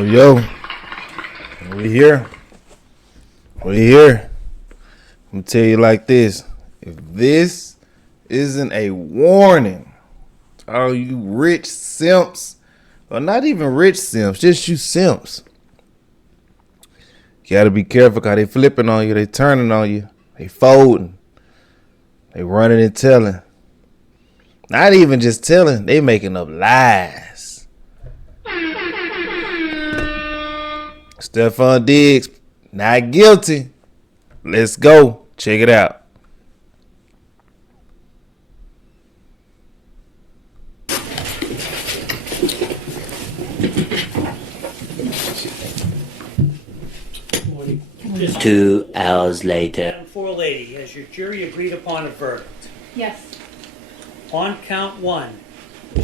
Yo, we here. We here. I'm gonna tell you like this. If this isn't a warning to all you rich simps, or not even rich simps, just you simps, you gotta be careful because they flipping on you, they turning on you, they folding, they running and telling. Not even just telling, they making up lies. Stefon Diggs, not guilty. Let's go. Check it out. Just 2 hours later. Madam Forelady, has your jury agreed upon a verdict? Yes. On count 1,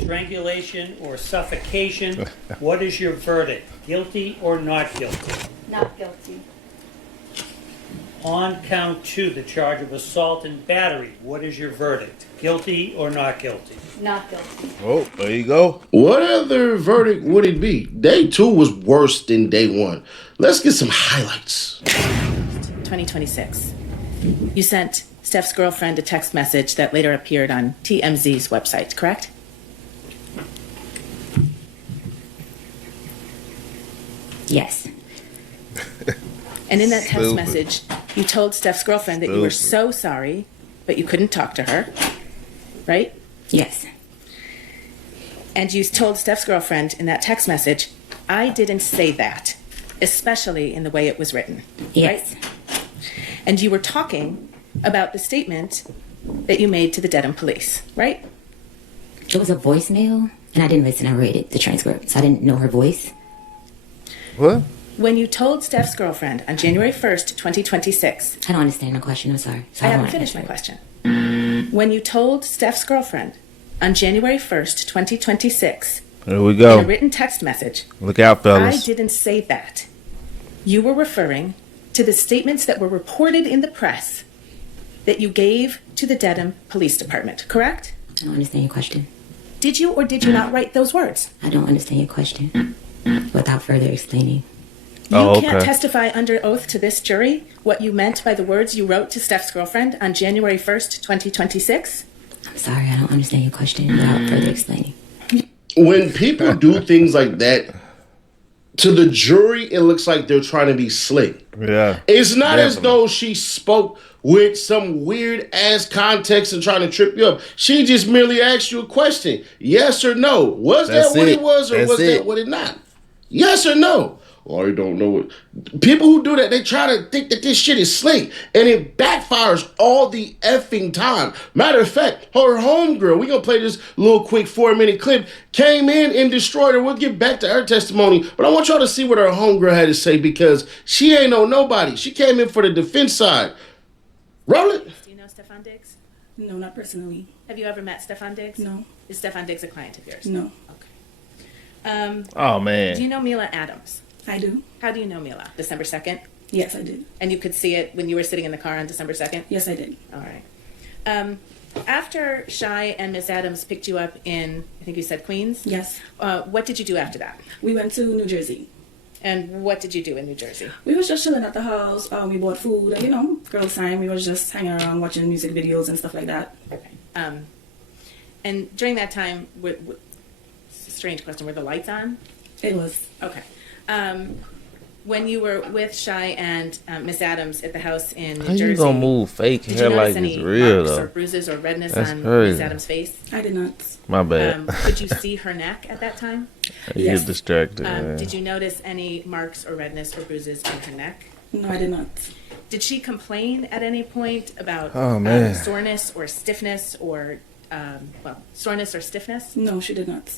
strangulation or suffocation, what is your verdict? Guilty or not guilty? Not guilty. On count 2, the charge of assault and battery, what is your verdict? Guilty or not guilty? Not guilty. Oh, there you go. What other verdict would it be? Day 2 was worse than day 1. Let's get some highlights. 2026. You sent Steph's girlfriend a text message that later appeared on TMZ's website, correct? Yes. And in that text Stupid. message, you told Steph's girlfriend that you were so sorry, but you couldn't talk to her, right? Yes. And you told Steph's girlfriend in that text message, I didn't say that, especially in the way it was written. Yes. Right? And you were talking about the statement that you made to the Dedham police, right? It was a voicemail, and I didn't listen. I read it, the transcript, so I didn't know her voice. What? When you told Steph's girlfriend on January 1st, 2026... I don't understand the question. I'm sorry. I haven't finished my question. When you told Steph's girlfriend on January 1st, 2026... There we in go. a written text message... Look out, I fellas. didn't say that. You were referring to the statements that were reported in the press that you gave to the Dedham Police Department, correct? I don't understand your question. Did you or did you not write those words? I don't understand your question. Without further explaining. You Oh, can't okay. testify under oath to this jury what you meant by the words you wrote to Steph's girlfriend on January 1st, 2026? I'm sorry, I don't understand your question without further explaining. When people do things like that, to the jury, it looks like they're trying to be slick. Yeah. It's not as Definitely. though she spoke with some weird ass context and trying to trip you up. She just merely asked you a question. Yes or no? Was That's that what it. it was or That's was it. that what it not? Yes or no? Oh, I don't know it. People who do that, they try to think that this shit is slick, and it backfires all the effing time. Matter of fact, her homegirl, we gonna play this little quick 4-minute clip, came in and destroyed her. We'll get back to her testimony, but I want y'all to see what her homegirl had to say because she ain't know nobody. She came in for the defense side. Roll it. Do you know Stefon Diggs? No, not personally. Have you ever met Stefon Diggs? No. Is Stefon Diggs a client of yours? No. Okay. Oh, Do man. you know Mila Adams? I do. How do you know Mila? December 2nd? Yes, I did. And you could see it when you were sitting in the car on December 2nd? Yes, I did. All right. After Shy and Miss Adams picked you up in, I think you said Queens? Yes. What did you do after that? We went to New Jersey. And what did you do in New Jersey? We was just chilling at the house. We bought food and, girls' time. We was just hanging around watching music videos and stuff like that. Okay. And during that time, it's a strange question, were the lights on? It was. Okay. When you were with Shy and Miss Adams at the house in New How Jersey, you gonna move fake did hair you notice like any it's real, marks or though? bruises or redness That's on crazy. Miss Adams' face? I did not. My bad. Could you see her neck at that time? You Yes. get distracted, man. Did you notice any marks or redness or bruises on her neck? No, I did not. Did she complain at any point about Oh, man. soreness or stiffness or, soreness or stiffness? No, she did not.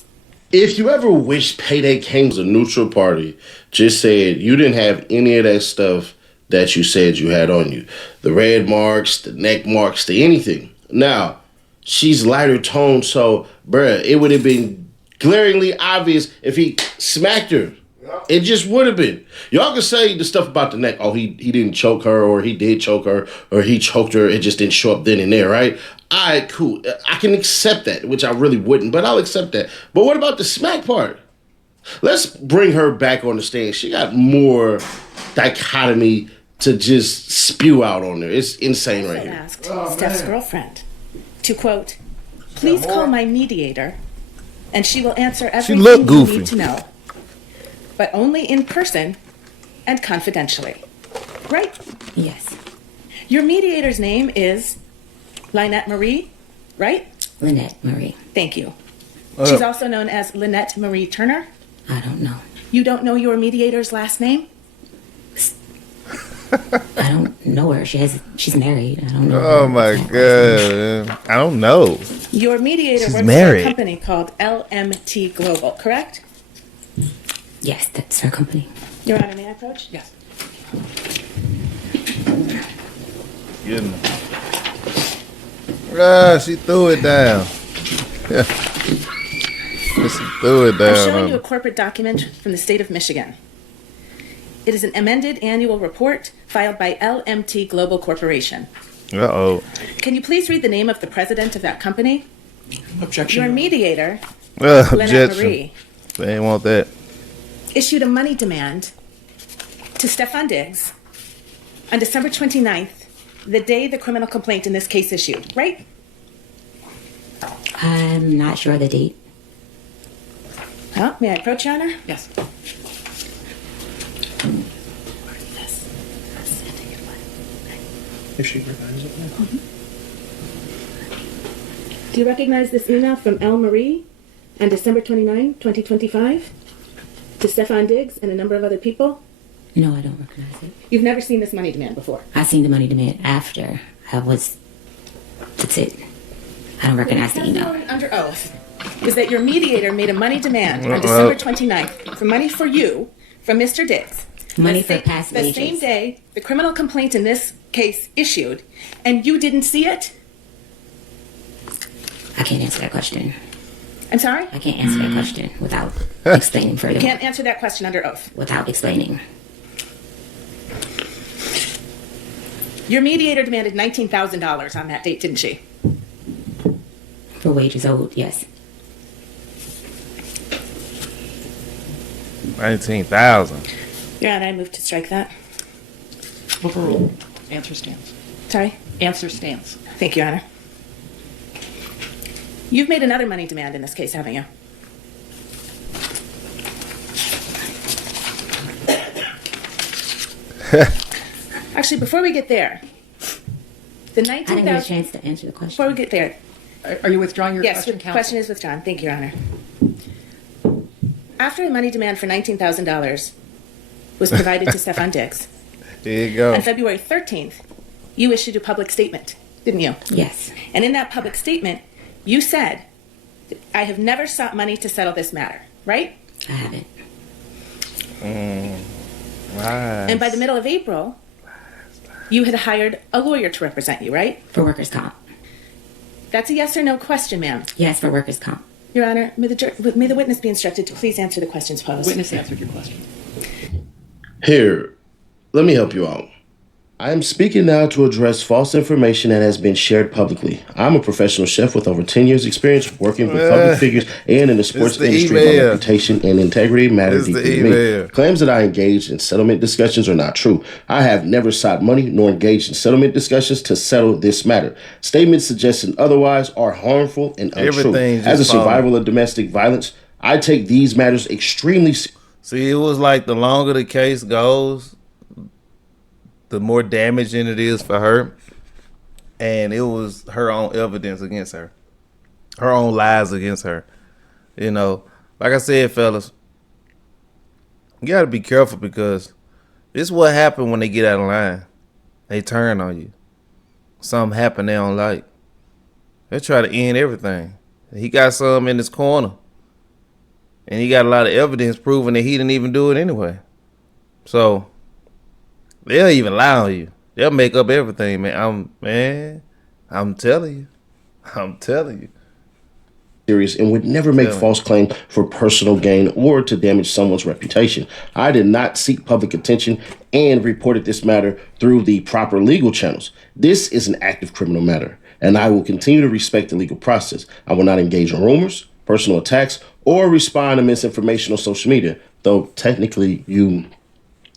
If you ever wish Payday came as a neutral party, just said you didn't have any of that stuff that you said you had on you. The red marks, the neck marks, the anything. Now, she's lighter toned, so, bruh, it would have been glaringly obvious if he smacked her. It just would have been. Y'all can say the stuff about the neck. Oh, he didn't choke her, or he did choke her, or he choked her. It just didn't show up then and there, right? All right, cool. I can accept that, which I really wouldn't, but I'll accept that. But what about the smack part? Let's bring her back on the stand. She got more dichotomy to just spew out on there. It's insane right here. Asked Steph's girlfriend to quote, "Please call my mediator, and she will answer everything looked you goofy. need to know, but only in person and confidentially." Right? Yes. Your mediator's name is Lynette Marie, right? Lynette Marie. Thank you. She's also known as Lynette Marie Turner. I don't know. You don't know your mediator's last name? I don't know her. She's married. I don't know. Oh her my exact last name. God. I don't know. Your mediator She's works married. for a company called LMT Global, correct? Yes, that's her company. Your Honor, may I approach? Yes. She threw it down. She threw it down. I'm showing you a corporate document from the state of Michigan. It is an amended annual report filed by LMT Global Corporation. Uh-oh. Can you please read the name of the president of that company? Objection. Your mediator, Lynette Objection. Marie, They ain't want that. issued a money demand to Stefon Diggs on December 29th, the day the criminal complaint in this case issued, right? I'm not sure of the date. Well, may I approach, Your Honor? Yes. If she revises it now. Do you recognize this email from L. Marie on December 29, 2025 to Stefon Diggs and a number of other people? No, I don't recognize it. You've never seen this money demand before. I seen the money demand after I was. That's it. I don't recognize the email. Testimony under oath is that your mediator made a money demand on December 29th for money for you from Mr. Diggs. Money The for past The wages. same day the criminal complaint in this case issued, and you didn't see it? I can't answer that question. I'm sorry? I can't answer that question without explaining further. Can't answer that question under oath. Without explaining. Your mediator demanded $19,000 on that date, didn't she? For wages owed, yes. 19,000. Your Honor, I move to strike that. Overruled. Answer stands. Sorry? Answer stands. Thank you, Your Honor. You've made another money demand in this case, haven't you? Actually, before we get there, the I didn't get a $19,000. chance to answer the question. Before we get there, Are you withdrawing your yes, question, the counsel? question is withdrawn. Thank you, Your Honor. After a money demand for $19,000 was provided to Stefon Diggs, Here you go. on February 13th, you issued a public statement, didn't you? Yes. And in that public statement, you said, I have never sought money to settle this matter, right? I haven't. Right. And by the middle of April, you had hired a lawyer to represent you, right? For workers' comp. That's a yes or no question, ma'am. Yes, for workers' comp. Your Honor, may the witness be instructed to please answer the questions posed. Witness answered your question. Here, let me help you out. I am speaking now to address false information that has been shared publicly. I'm a professional chef with over 10 years experience working with public figures and in the sports the industry. My email. reputation and integrity matter It's the deeply to me. email. Claims that I engaged in settlement discussions are not true. I have never sought money nor engaged in settlement discussions to settle this matter. Statements suggesting otherwise are harmful and untrue. Everything's As a just falling. survivor of domestic violence, I take these matters extremely seriously. See, it was like the longer the case goes, the more damaging it is for her. And it was her own evidence against her. Her own lies against her. You know, like I said, fellas, you got to be careful because this is what happened when they get out of line. They turn on you. Something happened they don't like. They try to end everything. He got some in his corner. And he got a lot of evidence proving that he didn't even do it anyway. So they'll even lie on you. They'll make up everything, man. I'm telling you. Serious and would never make false claims for personal gain or to damage someone's reputation. I did not seek public attention and reported this matter through the proper legal channels. This is an active criminal matter, and I will continue to respect the legal process. I will not engage in rumors, personal attacks, or respond to misinformation on social media, though technically you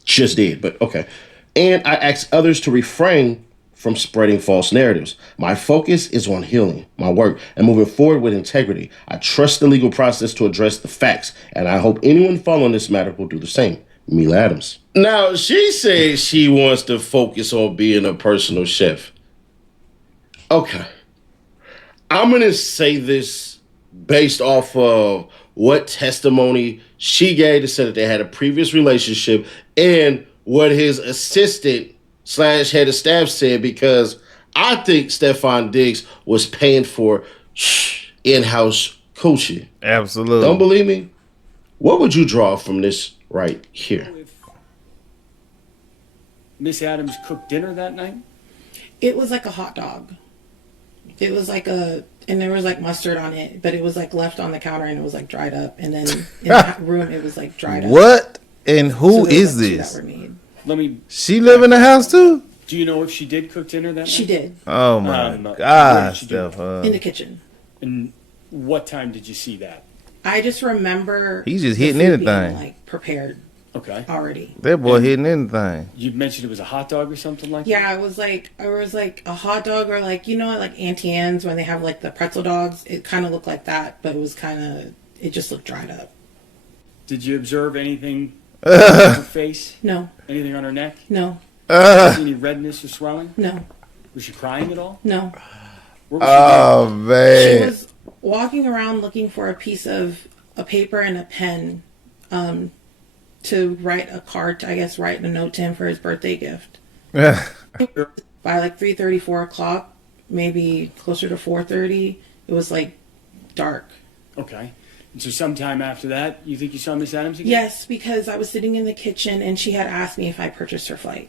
just did, but okay. And I ask others to refrain from spreading false narratives. My focus is on healing my work and moving forward with integrity. I trust the legal process to address the facts, and I hope anyone following this matter will do the same. Mila Adams. Now, she says she wants to focus on being a personal chef. Okay. I'm going to say this based off of what testimony she gave to say that they had a previous relationship and what his assistant / head of staff said, because I think Stefon Diggs was paying for in-house coaching. Absolutely. Don't believe me? What would you draw from this right here? If Miss Adams cooked dinner that night? It was like a hot dog. It was like and there was like mustard on it, but it was like left on the counter and it was like dried up. And then in the room, it was like dried up. What? And who So there is was, like, two this? that were made. Let me. She live in the house too? Do you know if she did cook dinner that night? She did. Oh my where God, did she do it? Stefon. In the kitchen. And what time did you see that? I just remember He's just the hitting food being, anything. like prepared Okay. already. That boy hitting anything. You mentioned it was a hot dog or something like that? Yeah, it was like a hot dog, or like, you know, like Auntie Anne's when they have like the pretzel dogs. It kind of looked like that, but it just looked dried up. Did you observe anything on her face? No, Anything on her neck? no, See any redness or swelling? no, Was she crying at all? no. Where was she Oh She man. was walking around looking for a piece of a paper and a pen, to write a card, I guess, write a note to him for his birthday gift. By like 3:30, 4 o'clock, maybe closer to 4:30, it was like dark. Okay. And so sometime after that, you think you saw Miss Adams again? Yes, because I was sitting in the kitchen and she had asked me if I purchased her flight.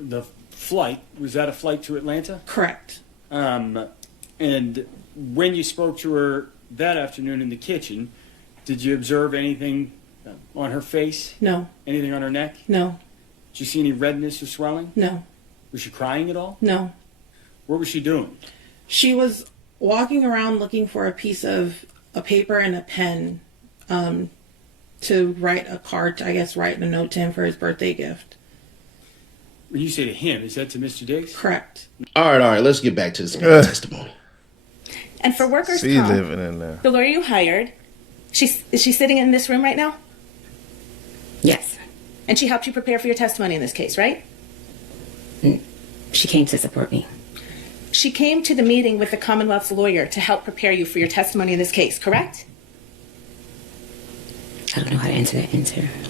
The flight, was that a flight to Atlanta? Correct. And when you spoke to her that afternoon in the kitchen, did you observe anything on her face? No, Anything on her neck? no, Did you see any redness or swelling? no, Was she crying at all? no. What was she doing? She was walking around looking for a piece of a paper and a pen, to write a card, I guess, write a note to him for his birthday gift. When you say to him, is that to Mr. Diggs? Correct. All right, let's get back to this man's testimony. And for workers' She comp, living in there. the lawyer you hired, is she sitting in this room right now? Yes. And she helped you prepare for your testimony in this case, right? She came to support me. She came to the meeting with the Commonwealth's lawyer to help prepare you for your testimony in this case, correct? I don't know how to answer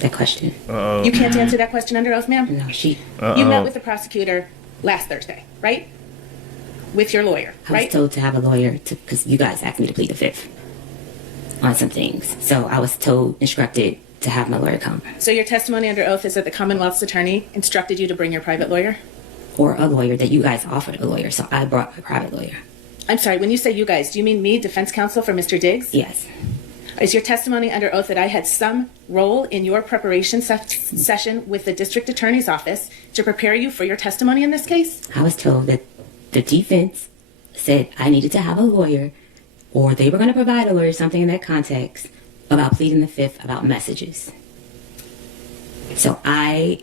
that question. You can't answer that question under oath, ma'am? No, she. You met with the prosecutor last Thursday, right? With your lawyer, I was right? told to have a lawyer because you guys asked me to plead the fifth on some things. So I was instructed to have my lawyer come. So your testimony under oath is that the Commonwealth's attorney instructed you to bring your private lawyer? Or a lawyer that you guys offered a lawyer. So I brought my private lawyer. I'm sorry, when you say you guys, do you mean me, defense counsel for Mr. Diggs? Yes. Is your testimony under oath that I had some role in your preparation session with the district attorney's office to prepare you for your testimony in this case? I was told that the defense said I needed to have a lawyer, or they were going to provide a lawyer, something in that context, about pleading the fifth about messages. So I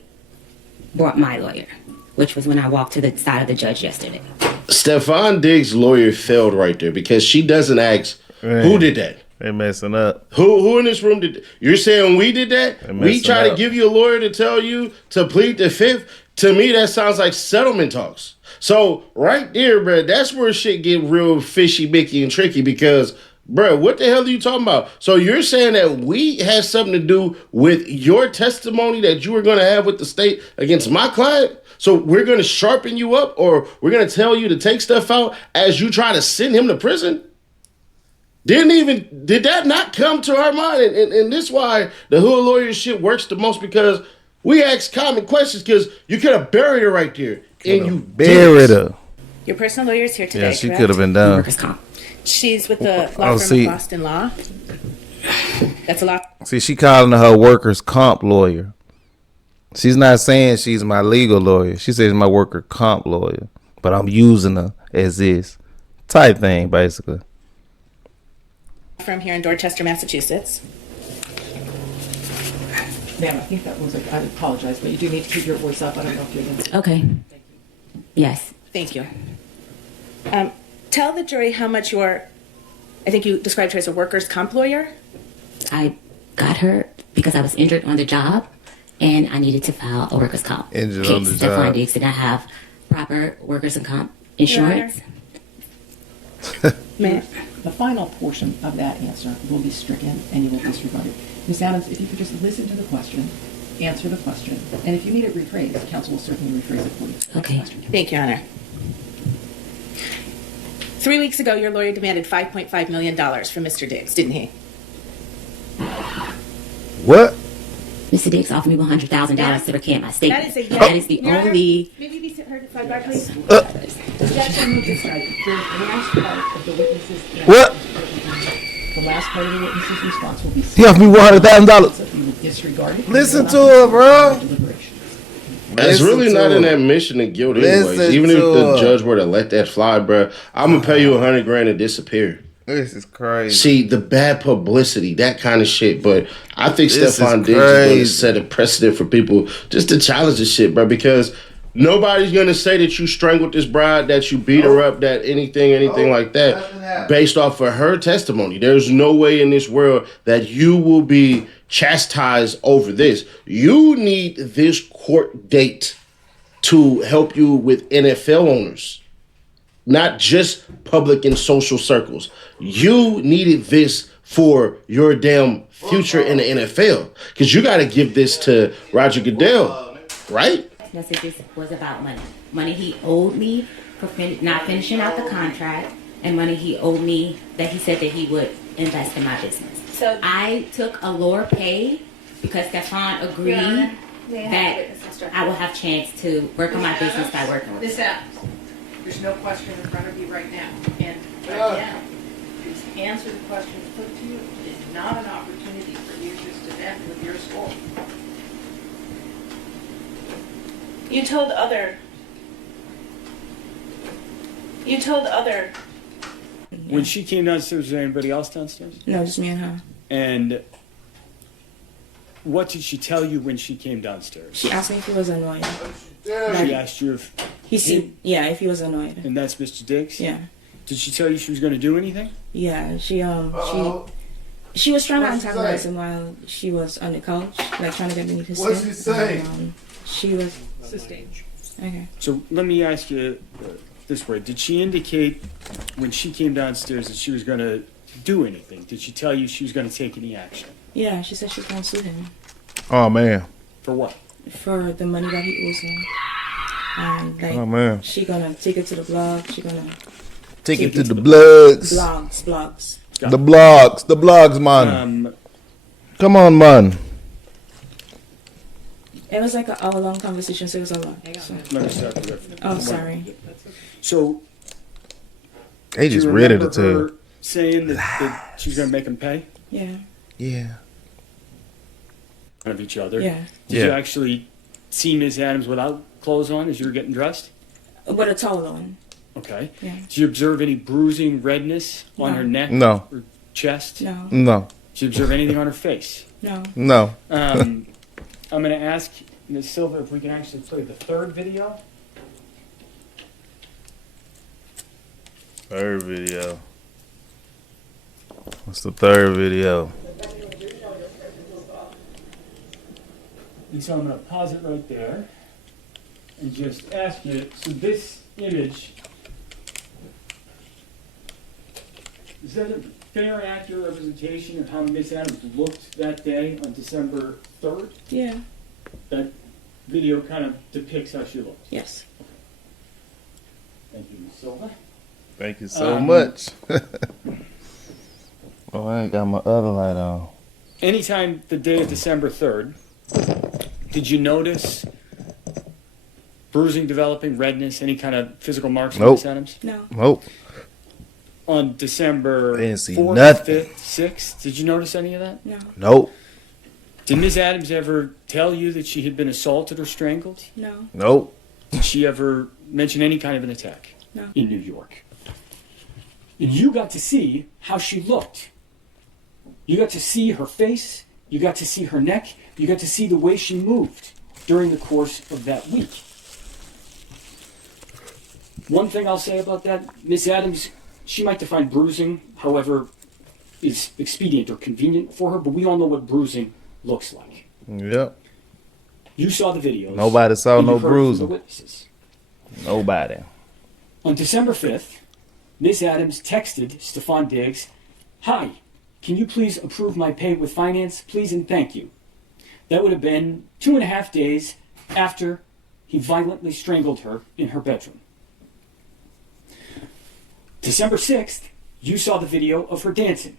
brought my lawyer, which was when I walked to the side of the judge yesterday. Stefon Diggs' lawyer failed right there because she doesn't ask who did that. They messing up. Who in this room did? You're saying we did that? We messing try to up. give you a lawyer to tell you to plead the fifth. To me, that sounds like settlement talks. So right there, bro, that's where shit get real fishy, bicky, and tricky. Because, bro, what the hell are you talking about? So you're saying that we had something to do with your testimony that you were going to have with the state against my client? So we're going to sharpen you up, or we're going to tell you to take stuff out as you try to send him to prison? Did that not come to our mind? And this is why the hood lawyer shit works the most, because we ask common questions, because you could have buried her right there. And you Buried her. Your personal lawyer is here today, Yeah, she correct? could have been done. Workers' comp. She's with the Oh, law firm see. of Boston Law. That's a lot. See, she calling her workers' comp lawyer. She's not saying she's my legal lawyer. She says my worker comp lawyer. But I'm using her as this type thing, basically. From here in Dorchester, Massachusetts. Ma'am, I think that was I apologize, but you do need to keep your voice up. I don't know if you're going to. Okay. Yes. Thank you. Tell the jury how much I think you described her as a workers' comp lawyer. I got her because I was injured on the job and I needed to file a workers' comp Injured case. on the Stefon job. Diggs did not have proper workers' comp Your Honor. insurance. Ma'am. The final portion of that answer will be stricken and you will disregard it. Ms. Adams, if you could just listen to the question, answer the question, and if you need it rephrased, counsel will certainly rephrase it for you. Okay. Thank you, Your Honor. 3 weeks ago, your lawyer demanded $5.5 million from Mr. Diggs, didn't he? What? Mr. Diggs offered me $100,000 to recant my statement. That is a yes. That is the Your Honor, only. Maybe be heard at 5 bar, please. Objection moved and strike. The last part of the witness's answer. What? The last part of the witness's response will be. He offered me $100,000. So if you would disregard it. Listen you to will her, not bro. be deliberations. That's Listen really to not in her. that mission of guilt anyways. Listen Even if to the her. judge were to let that fly, bro, I'm gonna pay you $100,000 and disappear. This is crazy. See, the bad publicity, that kind of shit. But I think This Stefon is Diggs is going to crazy. set a precedent for people just to challenge this shit, bro. Because nobody's going to say that you strangled this bride, that you beat her up, that anything like that, based off of her testimony. There's no way in this world that you will be chastised over this. You need this court date to help you with NFL owners. Not just public and social circles. You needed this for your damn future in the NFL. Because you got to give this to Roger Goodell, right? Messages was about money. Money he owed me for not finishing out the contract, and money he owed me that he said that he would invest in my business. So I took a lower pay because Stefon agreed that I will have chance to work on my business by working with him. Ms. Adams, there's no question in front of you right now. And right now, please answer the questions put to you. It is not an opportunity for you just to vent with your score. you told other. When she came downstairs, was there anybody else downstairs? No, just me and her. And what did she tell you when she came downstairs? She asked me if he was annoyed. She asked you if, He seemed, yeah, if he was annoyed. and that's Mr. Diggs? Yeah, Did she tell you she was going to do anything? yeah. She was trying to antagonize him while she was on the couch, like trying to get beneath his skin. What'd she say? And, she was Sustained. okay. So let me ask you this way. Did she indicate when she came downstairs that she was going to do anything? Did she tell you she was going to take any action? Yeah, she said she's gonna sue him Oh man. For what? for the money that he owes him. And like, Oh man. she gonna take it to the blog. She gonna Take it to the blogs. blogs. The blogs, man. Come on, man. It was like an hour-long conversation, so it was a lot. So. Let me start with Oh, sorry. So They do just you read it remember to her saying that she was going to make him pay Yeah, Yeah. of each other? yeah. Did you Yeah. actually see Miss Adams without clothes on as you were getting dressed? With a towel on. Okay. Yeah. Did you observe any bruising, redness on her neck No. or chest? No, No. Did you observe anything on her face? no. No. I'm going to ask Ms. Silva if we can actually play the third video. Third video. What's the third video? And so I'm going to pause it right there and just ask you, so this image, is that a fair, accurate representation of how Miss Adams looked that day on December 3rd? Yeah. That video kind of depicts how she looks. Yes. Thank you, Ms. Silva. Thank you so much. Oh, I ain't got my other light on. Anytime the day of December 3rd, did you notice bruising developing, redness, any kind of physical marks on Nope. Miss Adams? No. Nope. On December I didn't see 4th, nothing. 5th, 6th, did you notice any of that? No. Nope. Did Miss Adams ever tell you that she had been assaulted or strangled? No. Nope. Did she ever mention any kind of an attack? No. In New York. And you got to see how she looked You got to see her face, you got to see her neck, you got to see the way she moved during the course of that week. One thing I'll say about that, Miss Adams, she might define bruising, however, is expedient or convenient for her, but we all know what bruising looks like. Yep. You saw the videos. Nobody saw and no you heard from the bruising. witnesses. Nobody. On December 5th, Miss Adams texted Stefon Diggs, "Hi, can you please approve my pay with finance, please and thank you." That would have been 2.5 days after he violently strangled her in her bedroom. December 6th, you saw the video of her dancing.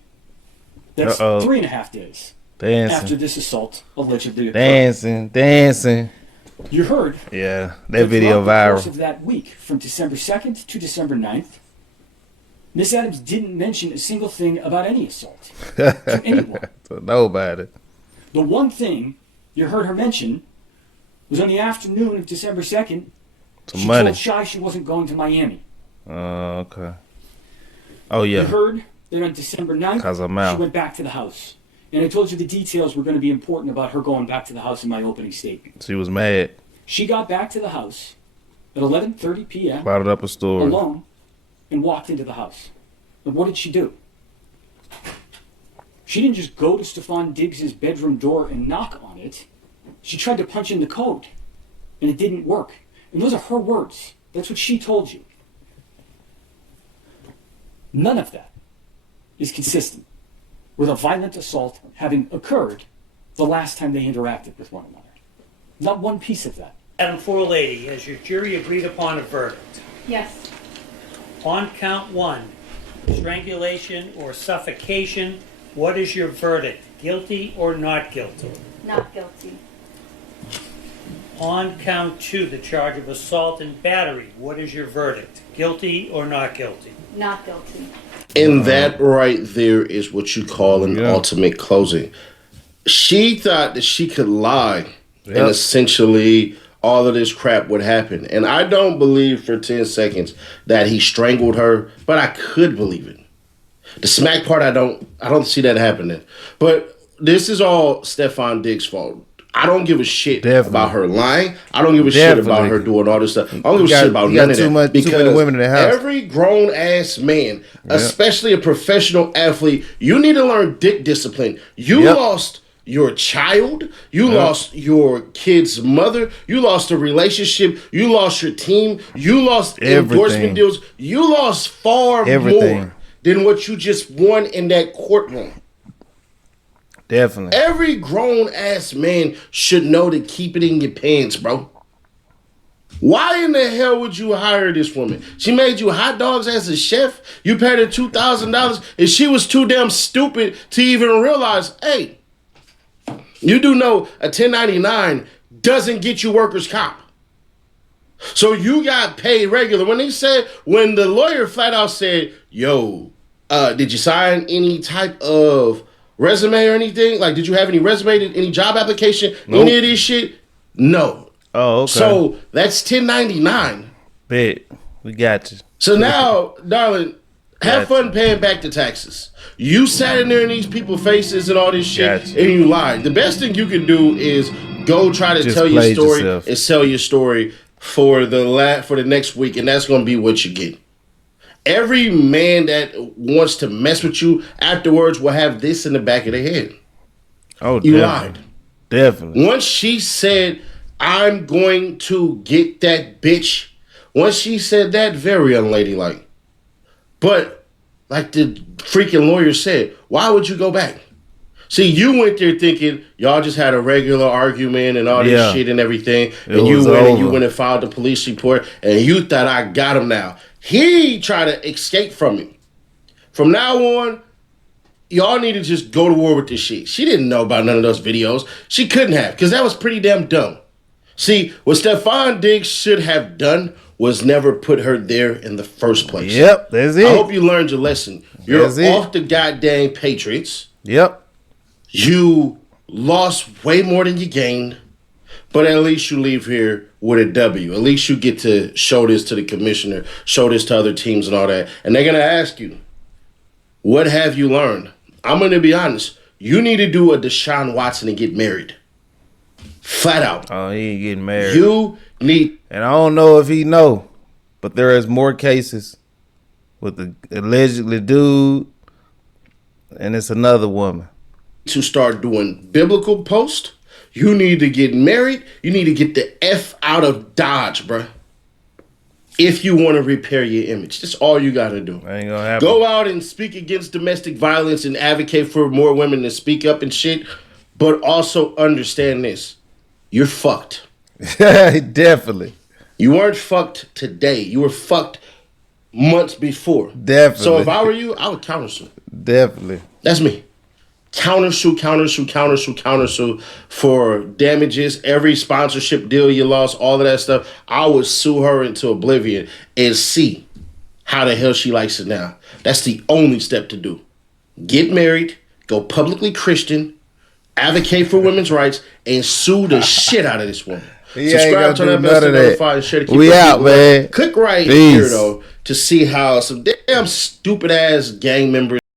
That's 3.5 days after this assault allegedly occurred. Dancing. You heard. Yeah, that video throughout the course viral. of that week, from December 2nd to December 9th, Miss Adams didn't mention a single thing about any assault to anyone. To nobody. The one thing you heard her mention was on the afternoon of December 2nd, Some she money. told Shy she wasn't going to Miami. Oh, okay. Oh, You yeah. heard that on December 9th, 'Cause I'm she out. went back to the house. And I told you the details were going to be important about her going back to the house in my opening statement. She was mad. She got back to the house at 11:30 p.m. Brought it up a story. alone and walked into the house. And what did she do? She didn't just go to Stefon Diggs' bedroom door and knock on it. She tried to punch in the code, and it didn't work. And those are her words. That's what she told you. None of that is consistent with a violent assault having occurred the last time they interacted with one another. Not one piece of that. Madam Forelady, has your jury agreed upon a verdict? Yes. On count 1, strangulation or suffocation, what is your verdict? Guilty or not guilty? Not guilty. On count 2, the charge of assault and battery, what is your verdict? Guilty or not guilty? Not guilty. And that right there is what you call an ultimate closing. She thought that she could lie and essentially all of this crap would happen. And I don't believe for 10 seconds that he strangled her, but I could believe it. The smack part, I don't see that happening. But this is all Stefon Diggs' fault. I don't give a shit about her lying. I don't give a shit about her doing all this stuff. I don't give a shit about none of that. Too many women in the house. Every grown-ass man, especially a professional athlete, you need to learn dick discipline. You lost your child. You lost your kid's mother. You lost a relationship. You lost your team. You lost endorsement deals. You lost far more than what you just won in that courtroom. Definitely. Every grown-ass man should know to keep it in your pants, bro. Why in the hell would you hire this woman? She made you hot dogs as a chef. You paid her $2,000, and she was too damn stupid to even realize, hey, you do know a 1099 doesn't get you workers' comp. So you got paid regular. When the lawyer flat out said, yo, did you sign any type of resume or anything? Like, did you have any resume, any job application, any of this shit? No. Oh, okay. So that's 1099. Bet. We got you. So now, darling, have fun paying back the taxes. You sat in there in these people's faces and all this shit, and you lied. The best thing you can do is go try to tell your story and sell your story for the next week, and that's going to be what you get. Every man that wants to mess with you afterwards will have this in the back of their head. Oh, you lied. Definitely. Once she said, I'm going to get that bitch. Once she said that, very unladylike. But, like the freaking lawyer said, why would you go back? See, you went there thinking y'all just had a regular argument and all this shit and everything. And you went and filed the police report and you thought I got him now. He tried to escape from it. From now on, y'all need to just go to war with this shit. She didn't know about none of those videos. She couldn't have, because that was pretty damn dumb. See, what Stefon Diggs should have done was never put her there in the first place. Yep, that's it. I hope you learned your lesson. You're off the goddamn Patriots. Yep. You lost way more than you gained, but at least you leave here with a W. At least you get to show this to the commissioner, show this to other teams and all that. And they're going to ask you, what have you learned? I'm going to be honest. You need to do a Deshaun Watson and get married. Flat out. Oh, he ain't getting married. You need. And I don't know if he know, but there is more cases with the allegedly dude, and it's another woman. To start doing biblical posts. You need to get married. You need to get the F out of Dodge, bruh. If you want to repair your image. That's all you got to do. Ain't gonna happen. Go out and speak against domestic violence and advocate for more women to speak up and shit. But also understand this. You're fucked. Definitely. You weren't fucked today. You were fucked months before. Definitely. So if I were you, I would countersue. Definitely. That's me. Countersue for damages, every sponsorship deal you lost, all of that stuff. I would sue her into oblivion and see how the hell she likes it now. That's the only step to do. Get married, go publicly Christian, advocate for women's rights, and sue the shit out of this woman. Subscribe, turn that bell to notify, and share to keep we out, man. Click right Peace. here though to see how some damn stupid ass gang members